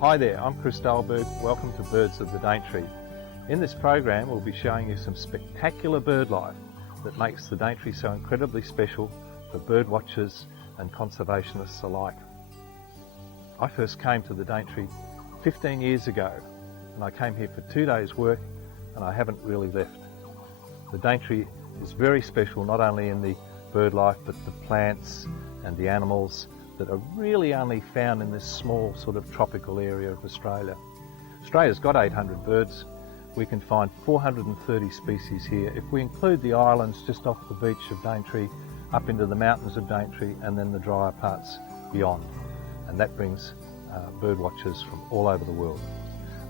Hi there, I'm Chris Dahlberg. Welcome to Birds of the Daintree. In this program we'll be showing you some spectacular bird life that makes the Daintree so incredibly special for bird watchers and conservationists alike. I first came to the Daintree 15 years ago and I came here for 2 days work and I haven't really left. The Daintree is very special not only in the bird life but the plants and the animals that are really only found in this small sort of tropical area of Australia. Australia's got 800 birds. We can find 430 species here. If we include the islands just off the beach of Daintree, up into the mountains of Daintree and then the drier parts beyond. And that brings bird watchers from all over the world.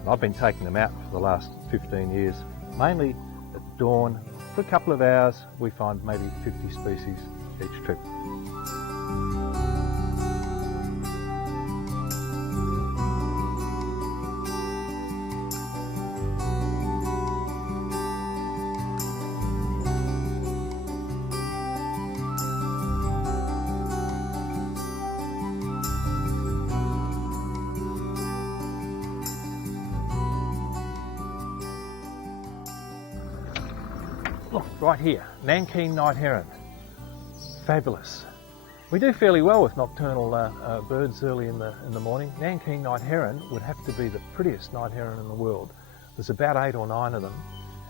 And I've been taking them out for the last 15 years, mainly at dawn. For a couple of hours, we find maybe 50 species each trip. Look, right here, Nankeen night heron. Fabulous. We do fairly well with nocturnal birds early in the morning. Nankeen night heron would have to be the prettiest night heron in the world. There's about 8 or 9 of them,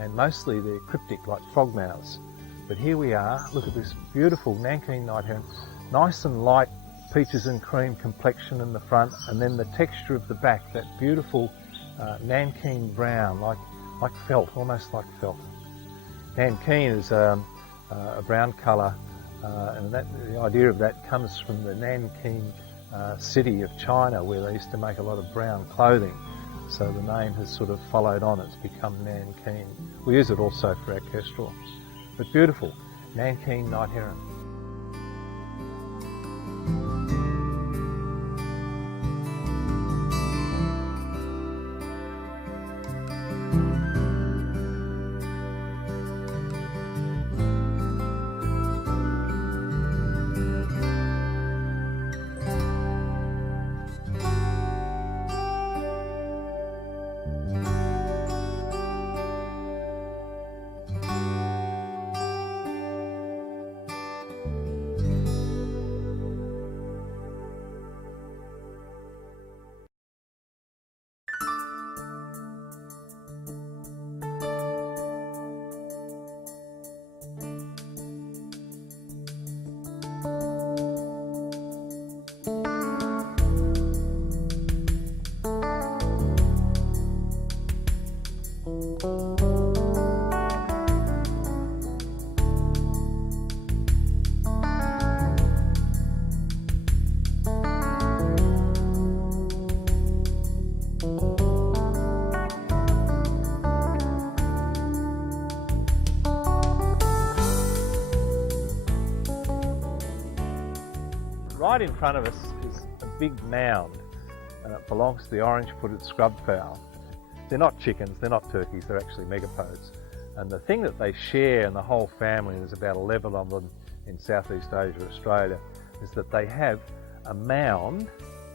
and mostly they're cryptic like frogmouths. But here we are, look at this beautiful Nankeen night heron. Nice and light peaches and cream complexion in the front, and then the texture of the back, that beautiful Nankeen brown, like felt, almost like felt. Nankeen is a brown colour, and the idea of that comes from the Nankeen city of China, where they used to make a lot of brown clothing. So the name has sort of followed on, it's become Nankeen. We use it also for our kestrel. But beautiful, Nankeen night heron. Right in front of us is a big mound, and it belongs to the orange-footed scrubfowl. They're not chickens, they're not turkeys, they're actually megapodes. And the thing that they share in the whole family, and there's about 11 of them in Southeast Asia, Australia, is that they have a mound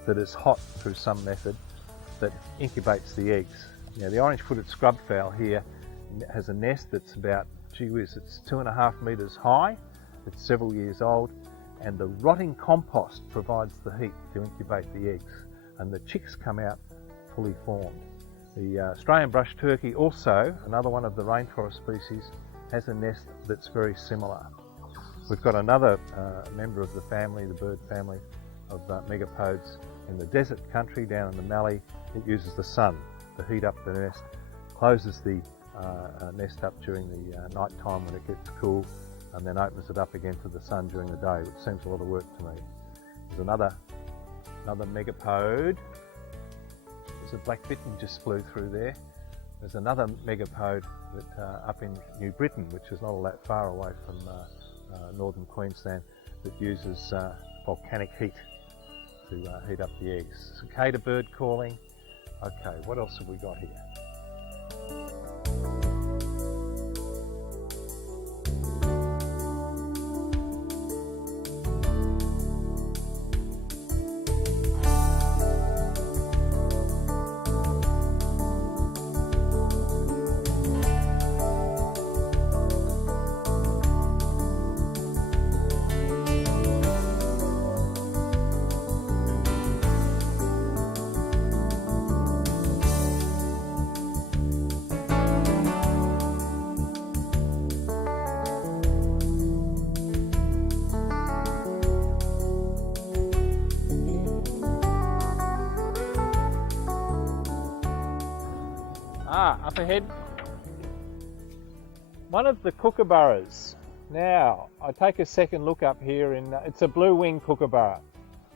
that is hot through some method that incubates the eggs. Now, the orange-footed scrubfowl here has a nest that's about, gee whiz, it's 2.5 metres high, it's several years old, and the rotting compost provides the heat to incubate the eggs, and the chicks come out fully formed. The Australian brush turkey, also another one of the rainforest species, has a nest that's very similar. We've got another member of the family, the bird family of megapodes in the desert country down in the Mallee. It uses the sun to heat up the nest, closes the nest up during the night time when it gets cool, and then opens it up again to the sun during the day, which seems a lot of work to me. There's another megapode. There's a black bittern just flew through there. There's another megapode that up in New Britain, which is not all that far away from northern Queensland, that uses volcanic heat to heat up the eggs. Cicada bird calling. Okay, what else have we got here? Up ahead. One of the kookaburras. Now, I take a second look up here it's a blue-winged kookaburra.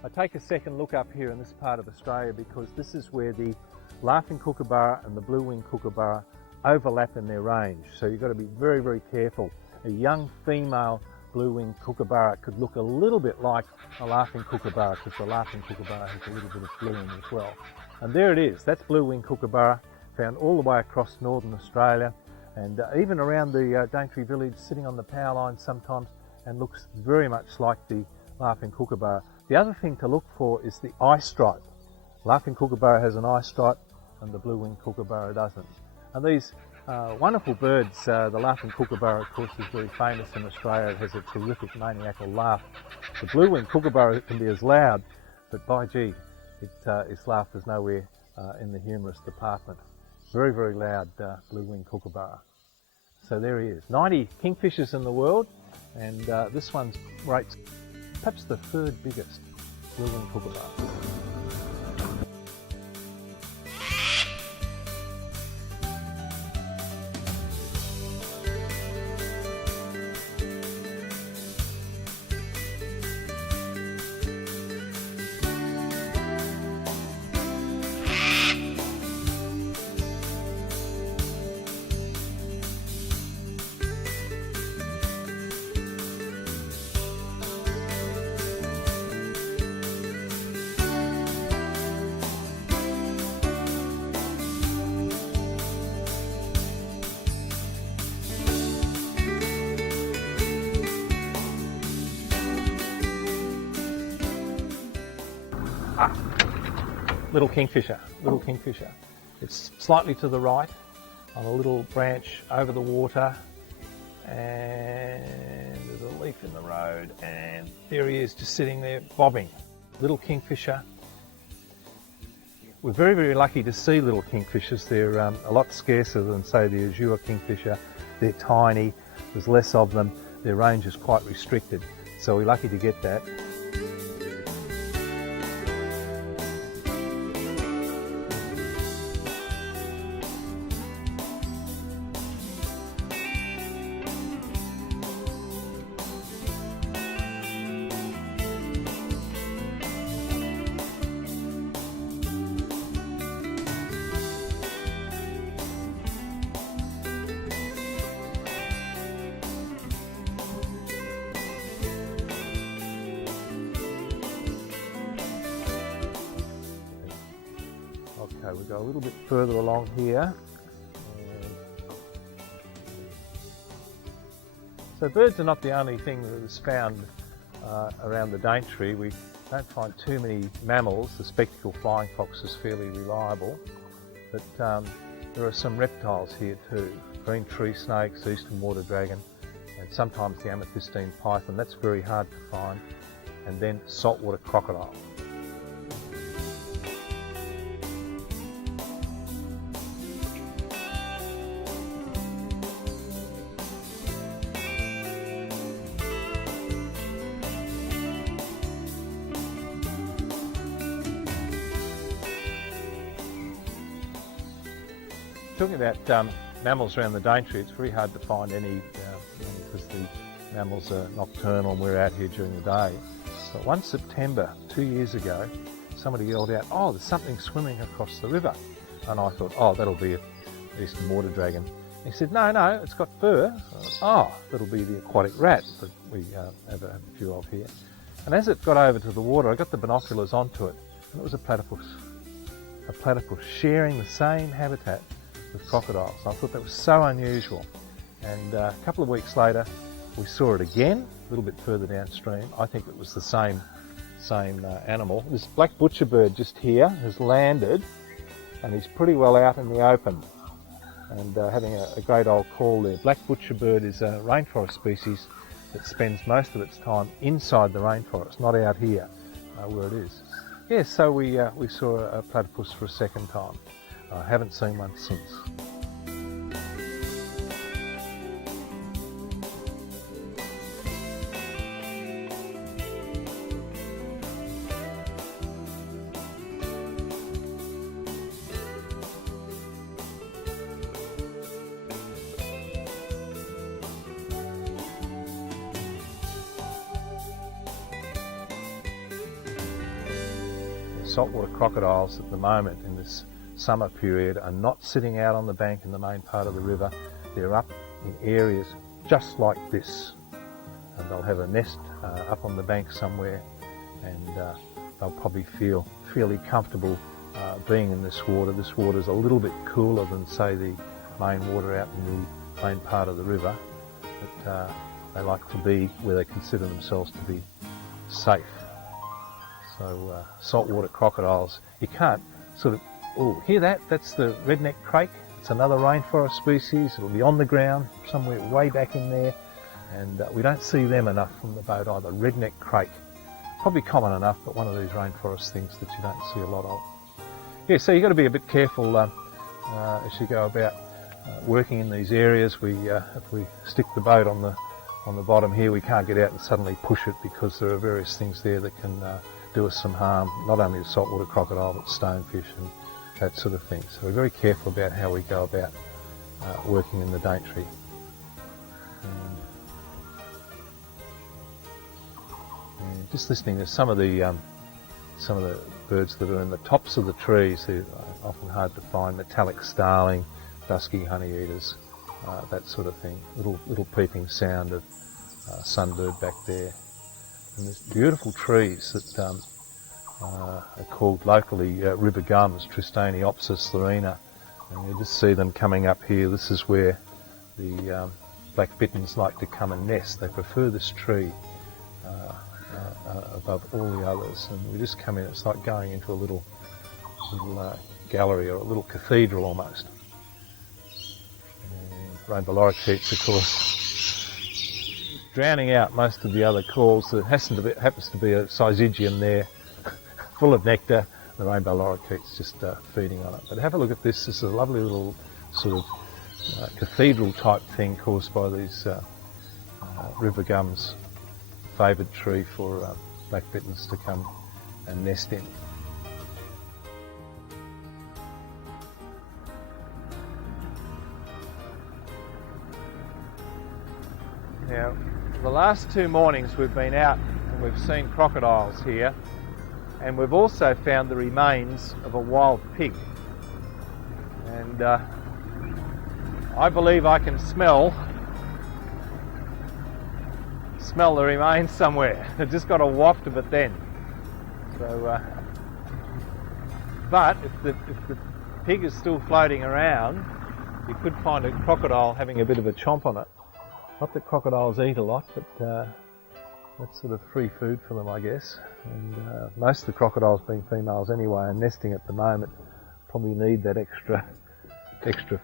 I take a second look up here in this part of Australia because this is where the laughing kookaburra and the blue-winged kookaburra overlap in their range. So you've got to be very, very careful. A young female blue-winged kookaburra could look a little bit like a laughing kookaburra because the laughing kookaburra has a little bit of blue in as well. And there it is. That's blue-winged kookaburra, found all the way across northern Australia and even around the Daintree village, sitting on the power line sometimes, and looks very much like the laughing kookaburra. The other thing to look for is the eye stripe. Laughing kookaburra has an eye stripe and the blue-winged kookaburra doesn't. And these wonderful birds, the laughing kookaburra of course is very famous in Australia. It has a terrific maniacal laugh. The blue-winged kookaburra can be as loud, but by gee, its laugh is nowhere in the humorous department. Very, very loud blue-winged kookaburra. So there he is. 90 kingfishers in the world, and this one's rates perhaps the third biggest blue-winged kookaburra. Little kingfisher, little kingfisher. It's slightly to the right on a little branch over the water, and there's a leaf in the road, and there he is just sitting there bobbing. Little kingfisher. We're very, very lucky to see little kingfishers. They're a lot scarcer than say the azure kingfisher. They're tiny, there's less of them, their range is quite restricted, so we're lucky to get that. Okay, we go a little bit further along here. So birds are not the only thing that is found around the Daintree. We don't find too many mammals. The spectacled flying fox is fairly reliable, but there are some reptiles here too. Green tree snakes, eastern water dragon, and sometimes the amethystine python. That's very hard to find. And then saltwater crocodile. Talking about mammals around the Daintree, it's very hard to find any because the mammals are nocturnal and we're out here during the day. But one September, 2 years ago, somebody yelled out, "Oh, there's something swimming across the river." And I thought, "Oh, that'll be an eastern water dragon." He said, "No, it's got fur." I thought, "Oh, that'll be the aquatic rat that we have a few of here." And as it got over to the water, I got the binoculars onto it, and it was a platypus. A platypus sharing the same habitat with crocodiles. I thought that was so unusual. And a couple of weeks later, we saw it again, a little bit further downstream. I think it was the same animal. This black butcherbird just here has landed, and he's pretty well out in the open and having a great old call there. Black butcherbird is a rainforest species that spends most of its time inside the rainforest, not out here where it is. Yeah, so we saw a platypus for a second time. I haven't seen one since. saltwater crocodiles at the moment in this summer period are not sitting out on the bank in the main part of the river. They're up in areas just like this, and they'll have a nest up on the bank somewhere, and they'll probably feel fairly comfortable being in this water. This water is a little bit cooler than, say, the main water out in the main part of the river, but they like to be where they consider themselves to be safe. So saltwater crocodiles, you can't sort of, oh, hear that? That's the redneck crake. It's another rainforest species. It'll be on the ground somewhere way back in there, and we don't see them enough from the boat either. Redneck crake, probably common enough, but one of these rainforest things that you don't see a lot of. Yeah, so you've got to be a bit careful as you go about working in these areas. If we stick the boat on the bottom here, we can't get out and suddenly push it, because there are various things there that can do us some harm, not only the saltwater crocodile, but stonefish and that sort of thing. So we're very careful about how we go about working in the Daintree. And just listening to some of the birds that are in the tops of the trees. They're often hard to find. Metallic starling, dusky honeyeaters, that sort of thing. Little peeping sound of sunbird back there. And there's beautiful trees that are called locally river gums, Tristaniopsis lorina, and you just see them coming up here. This is where the black bitterns like to come and nest. They prefer this tree above all the others, and we just come in. It's like going into a little gallery or a little cathedral almost. And rainbow lorikeets, of course, drowning out most of the other calls. There happens to be a syzygium there, full of nectar. The rainbow lorikeet's just feeding on it. But have a look at this. This is a lovely little sort of cathedral type thing caused by these river gums. Favoured tree for black bitterns to come and nest in. Now, the last 2 mornings we've been out and we've seen crocodiles here, and we've also found the remains of a wild pig. And I believe I can smell the remains somewhere. I just got a waft of it then. So, but if the pig is still floating around, you could find a crocodile having a bit of a chomp on it. Not that crocodiles eat a lot, but that's sort of free food for them, I guess. And most of the crocodiles, being females anyway, and nesting at the moment, probably need that extra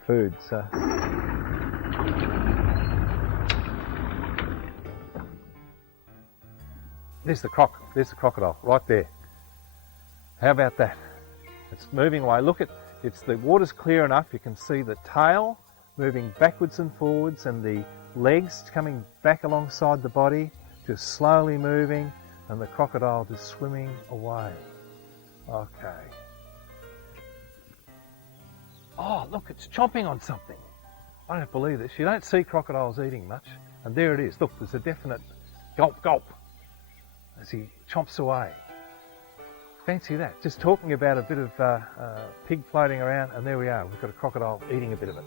food. So. There's the crocodile, right there. How about that? It's moving away. Look, the water's clear enough. You can see the tail moving backwards and forwards, and the legs coming back alongside the body, just slowly moving, and the crocodile just swimming away. Okay. Oh, look, it's chomping on something. I don't believe this. You don't see crocodiles eating much, and there it is. Look, there's a definite gulp, gulp, as he chomps away. Fancy that. Just talking about a bit of pig floating around, and there we are. We've got a crocodile eating a bit of it.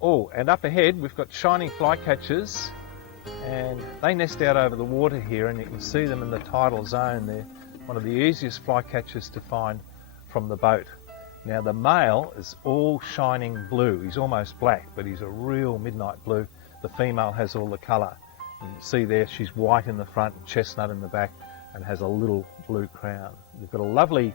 Oh, and up ahead we've got shining flycatchers, and they nest out over the water here, and you can see them in the tidal zone. They're one of the easiest flycatchers to find from the boat. Now the male is all shining blue. He's almost black, but he's a real midnight blue. the female has all the colour. You can see there she's white in the front, chestnut in the back, and has a little blue crown. They've got a lovely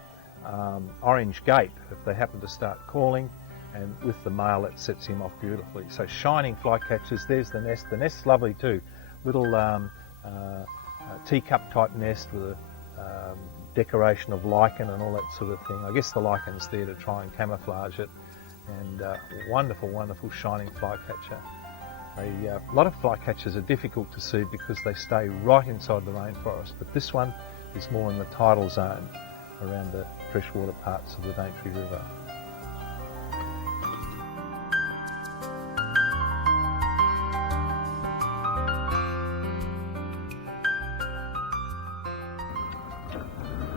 orange gape if they happen to start calling, and with the male it sets him off beautifully. So shining flycatchers, there's the nest. The nest's lovely too. Little teacup type nest with a decoration of lichen and all that sort of thing. I guess the lichen's there to try and camouflage it. And wonderful, wonderful shining flycatcher. A lot of flycatchers are difficult to see because they stay right inside the rainforest, but this one is more in the tidal zone around the freshwater parts of the Daintree River.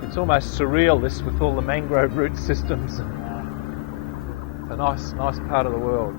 It's almost surreal, this, with all the mangrove root systems. It's a nice part of the world.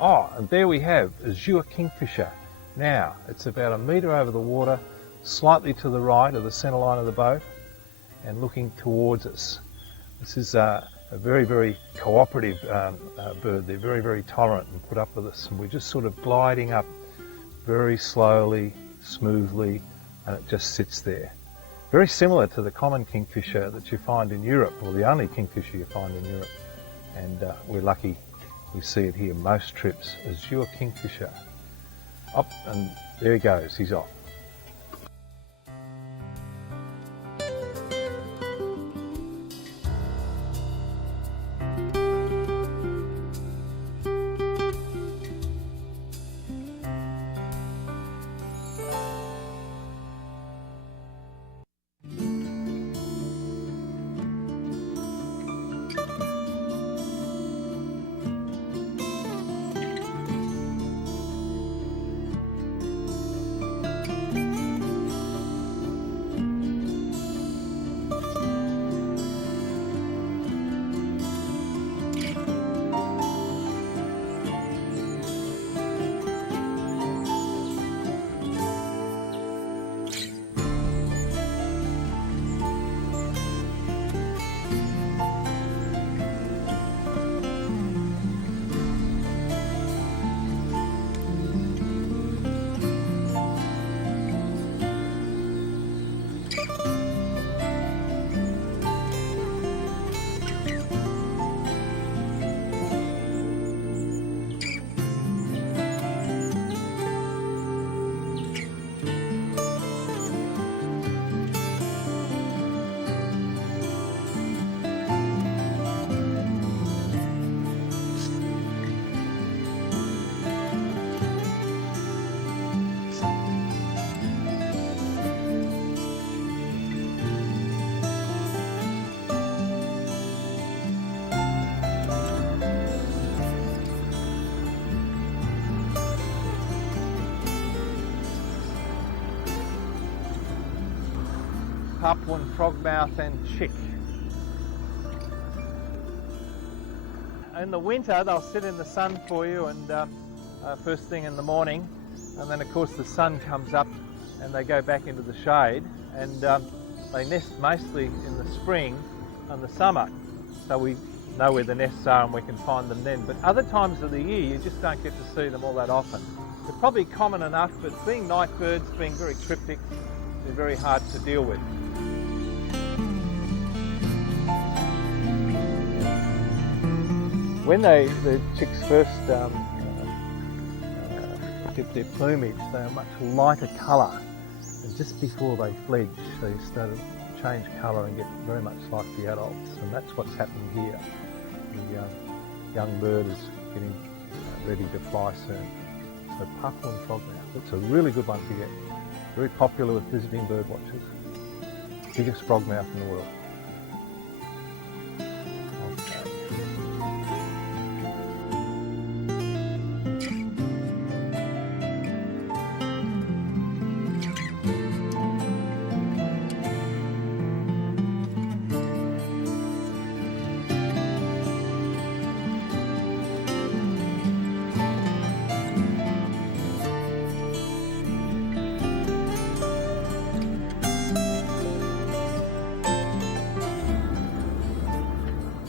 Oh, and there we have azure kingfisher. Now, it's about 1 metre over the water, slightly to the right of the centre line of the boat, and looking towards us. This is a very, very cooperative bird. They're very, very tolerant and put up with us. And we're just sort of gliding up very slowly, smoothly, and it just sits there. Very similar to the common kingfisher that you find in Europe, or the only kingfisher you find in Europe. And we're lucky we see it here most trips. Azure kingfisher. Up, and there he goes, he's off. Tawny Frogmouth and chick. In the winter they'll sit in the sun for you, and first thing in the morning, and then of course the sun comes up and they go back into the shade, and they nest mostly in the spring and the summer, so we know where the nests are and we can find them then. But other times of the year you just don't get to see them all that often. They're probably common enough, but being night birds, being very cryptic, they're very hard to deal with. When the chicks first get their plumage, they are much lighter colour, and just before they fledge they start to change colour and get very much like the adults, and that's what's happening here. The young bird is getting ready to fly soon. the Tawny Frogmouth. It's a really good one to get. Very popular with visiting bird watchers. Biggest frogmouth in the world.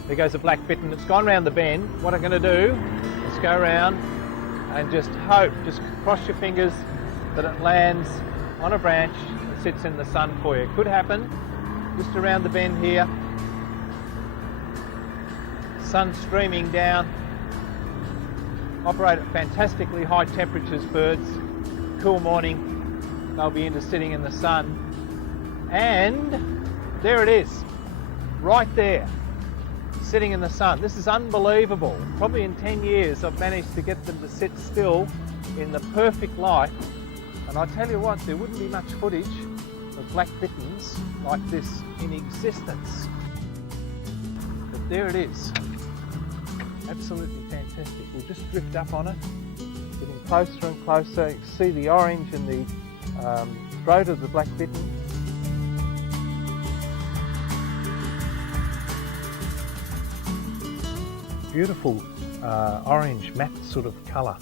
There goes a black bittern. It's gone round the bend. What I'm going to do is go around and just hope, just cross your fingers that it lands on a branch and sits in the sun for you. Could happen just around the bend here. Sun streaming down. Operate at fantastically high temperatures, birds. Cool morning, they'll be into sitting in the sun. And there it is, right there. Sitting in the sun. This is unbelievable. Probably in 10 years I've managed to get them to sit still in the perfect light, and I tell you what, there wouldn't be much footage of black bitterns like this in existence. But there it is. Absolutely fantastic. We'll just drift up on it, getting closer and closer. You can see the orange in the throat of the black bittern. Beautiful orange matte sort of colour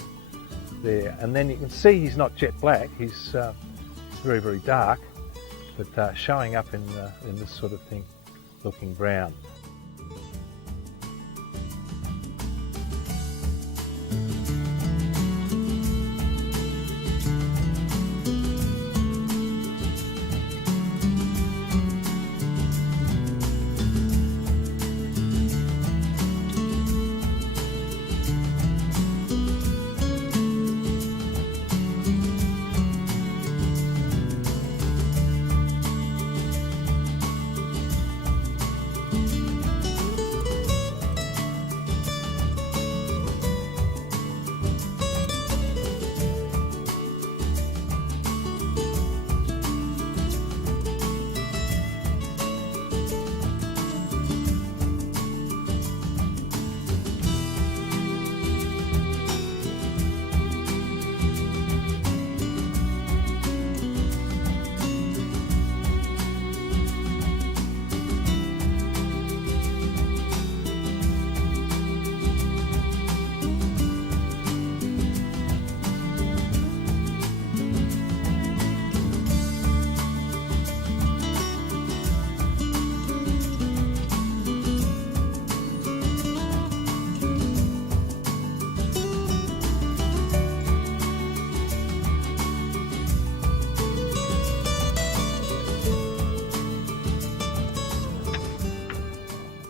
there, and then you can see he's not jet black, he's very, very dark, but showing up in this sort of thing, looking brown.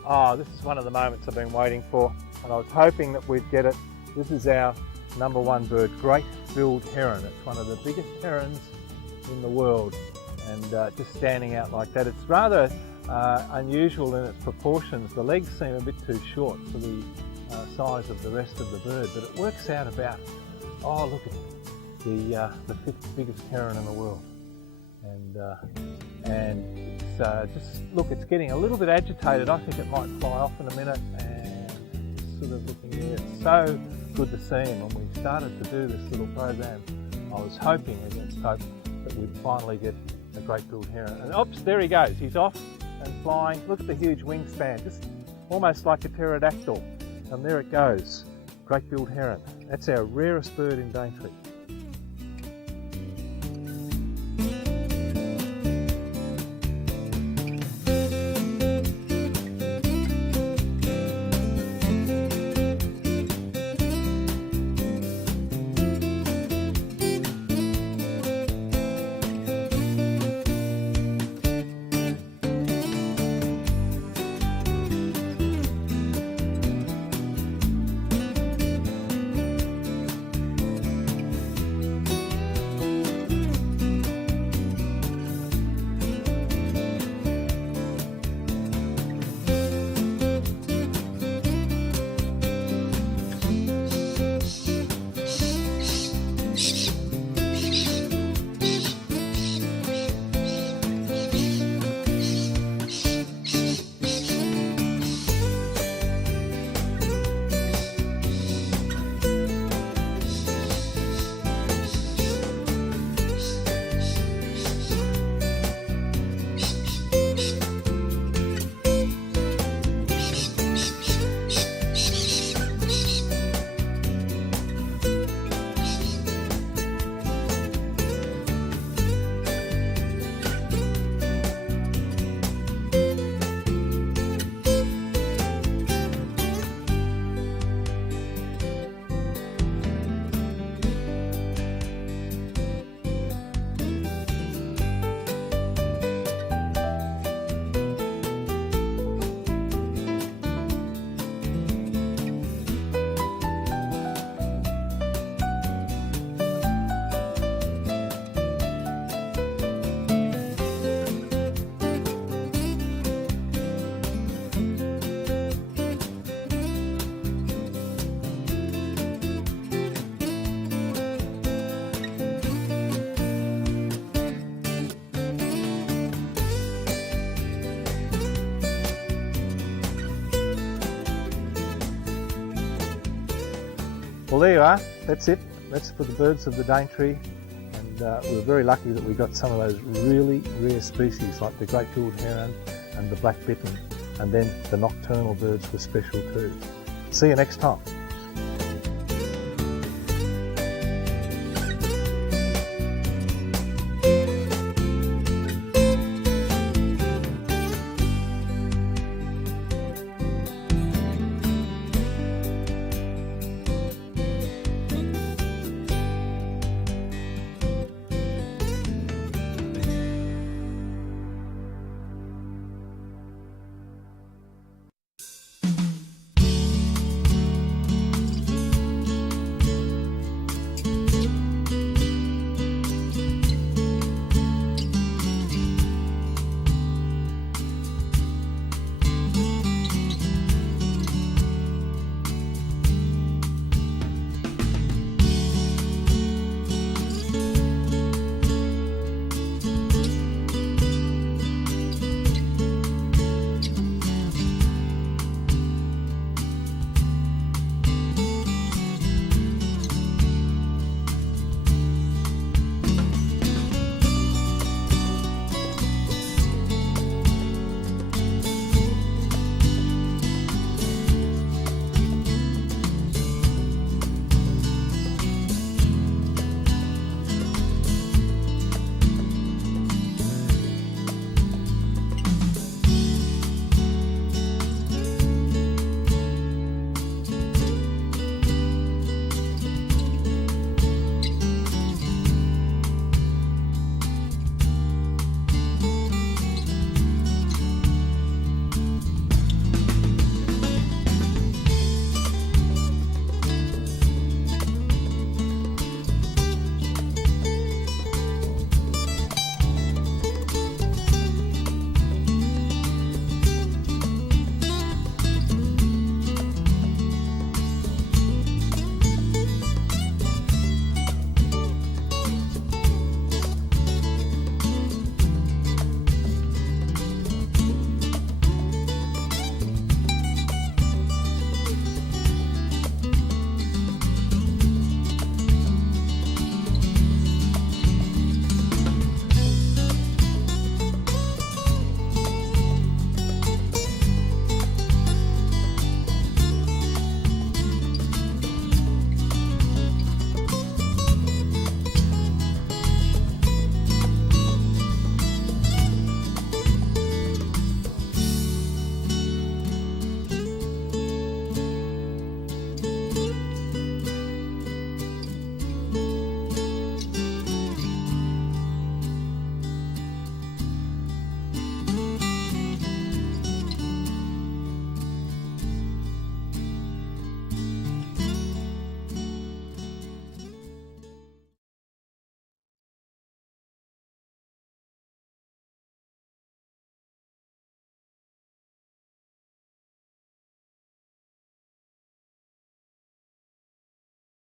Oh, this is one of the moments I've been waiting for, and I was hoping that we'd get it. This is our #1 bird, great-billed heron. It's one of the biggest herons in the world, and just standing out like that. It's rather unusual in its proportions. The legs seem a bit too short for the size of the rest of the bird, but it works out about, oh look at the 5th biggest heron in the world. And it's just, look, it's getting a little bit agitated. I think it might fly off in a minute, and it's sort of looking there. It's so good to see him. When we started to do this little program, I was hoping against hope that we'd finally get a great-billed heron. And oops, there he goes. He's off and flying. Look at the huge wingspan, just almost like a pterodactyl. And there it goes, great-billed heron. That's our rarest bird in Daintree. Well, there you are. That's it. That's for the birds of the Daintree. And we were very lucky that we got some of those really rare species like the great jewelled heron and the black bittern. And then the nocturnal birds were special too. See you next time.